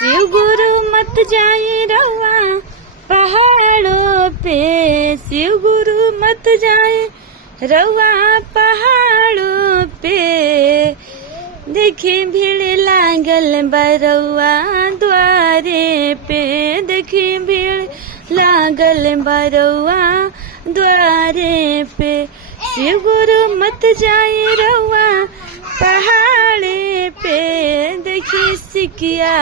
शिव गुरु मत जाए रउआ पहाड़ों पे, शिव गुरु मत जाए रउआ पहाड़ों पे। देखी भीड़ लागल बरउआ द्वारे पे, देखी भीड़ लागल बरउआ द्वारे पे। शिव गुरु मत जाए रउआ पहाड़े पे, देखी सिकिया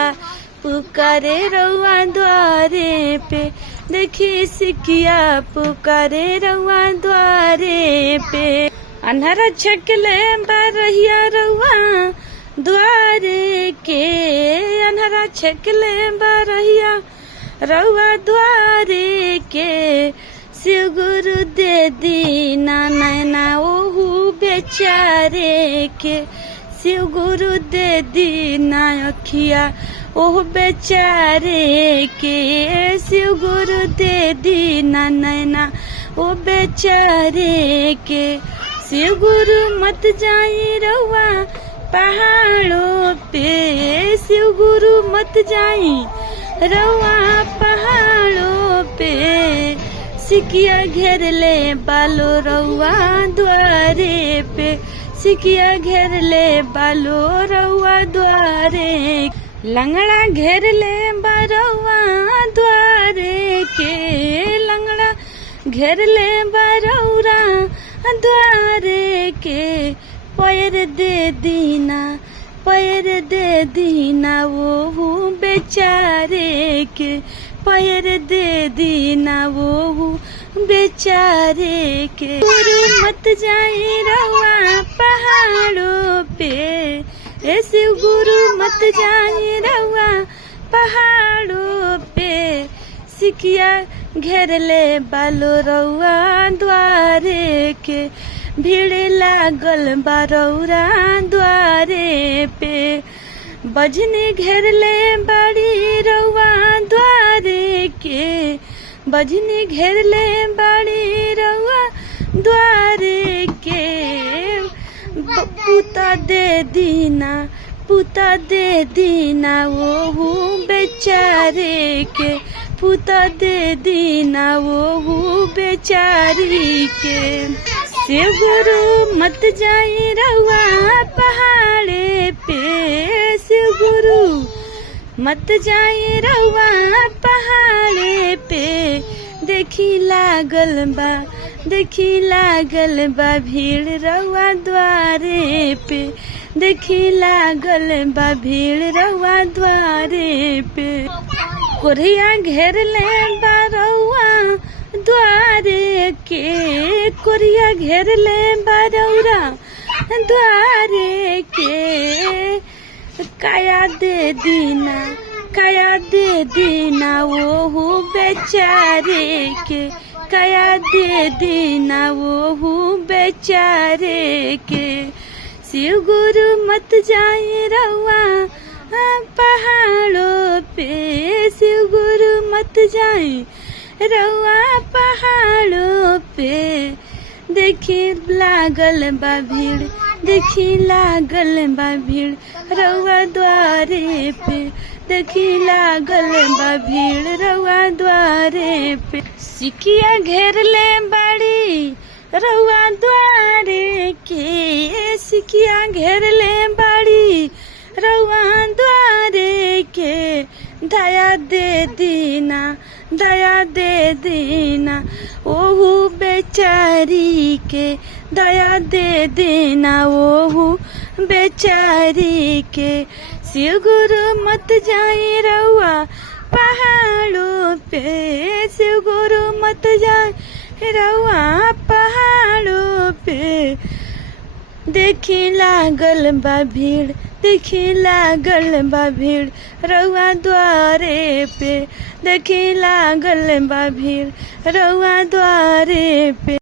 पुकारे रउआ द्वारे पे, देखी सिकिया पुकारे रउआ द्वारे पे। अन्हरा छकले बरहिया रउआ द्वारे के, अन्हरा छकले बरहिया रउआ द्वारे के। शिव गुरु दे दीना नैना ओहू बेचारे के, शिव गुरु दे दीना अखिया ओह बेचारे के। शिव गुरु दे दीना नैना ओ बेचारे के। शिव गुरु मत जाए रउआ पहाड़ों पे, शिव गुरु मत जाए रउआ पहाड़ों पे। सिकिया घेर ले बालो रउआ द्वारे पे, सिकिया घेर ले बालो रउआ द्वारे। लंगड़ा घेर ले बरउआ द्वारे के, लंगड़ा घेर ले बरउरा द्वारे के। पैर दे दीना, पैर दे दीना वो बेचारे के, पैर दे दीना वो बेचारे के। गुरु मत जाए रउआ पहाड़ों पे, ए शिव गुरु मत जाए रउआ पहाड़ों पे। सिकिया घेर ले बालो रउआ द्वारे के, भीड़ लागल बरौरा द्वारे पे। बजनी घेर ले बड़ी रउआ द्वारे के, बजनी घेर ले बड़ी रउआ द्वारे के। पुता दे दीना, पुता दे दीना वो बेचारे के, पुता दे दीना वो बेचारी के। शिव गुरु मत जाए रउआ पहाड़े पे, शिव गुरु मत जाए रउआ पहाड़े पे। देखी लागल बा, देखी लागल बा भीड़ रउआ द्वारे पे, देखी लागल बा भीड़ रउआ द्वारे पे। कोरिया घेर ले बा रउआ द्वारे के, कोरिया घेर ले बा रउरा द्वारे के। काया दे दीना, काया दे दीना वो बेचारे के, काया दे दीना वो बेचारे के। शिव गुरु मत जाए रउआ पहाड़ों पे, शिव गुरु मत जाए रउआ पहाड़ों पे। देखी लागल बा भीड़, देखी लागल बा भीड़ रउआ द्वारे पे, देखी लागल बा भीड़ रउआ द्वारे पे। सिकिया घेर ले बड़ी रउआ द्वारे के, सिकिया घेर ले बड़ी रउआ द्वारे के। दया दे दीना, दया दे दीना ओहू बेचारी के, दया दे देना ओहू बेचारी के। शिव गुरु मत जाए रउआ पहाड़ों पे, शिव गुरु मत जाए रउआ पहाड़ों पे। देखी लागल बा भीड़, देखी लागल बा भीड़ रउआ द्वारे पे, देखी लागल बा भीड़ रउआ द्वारे पे।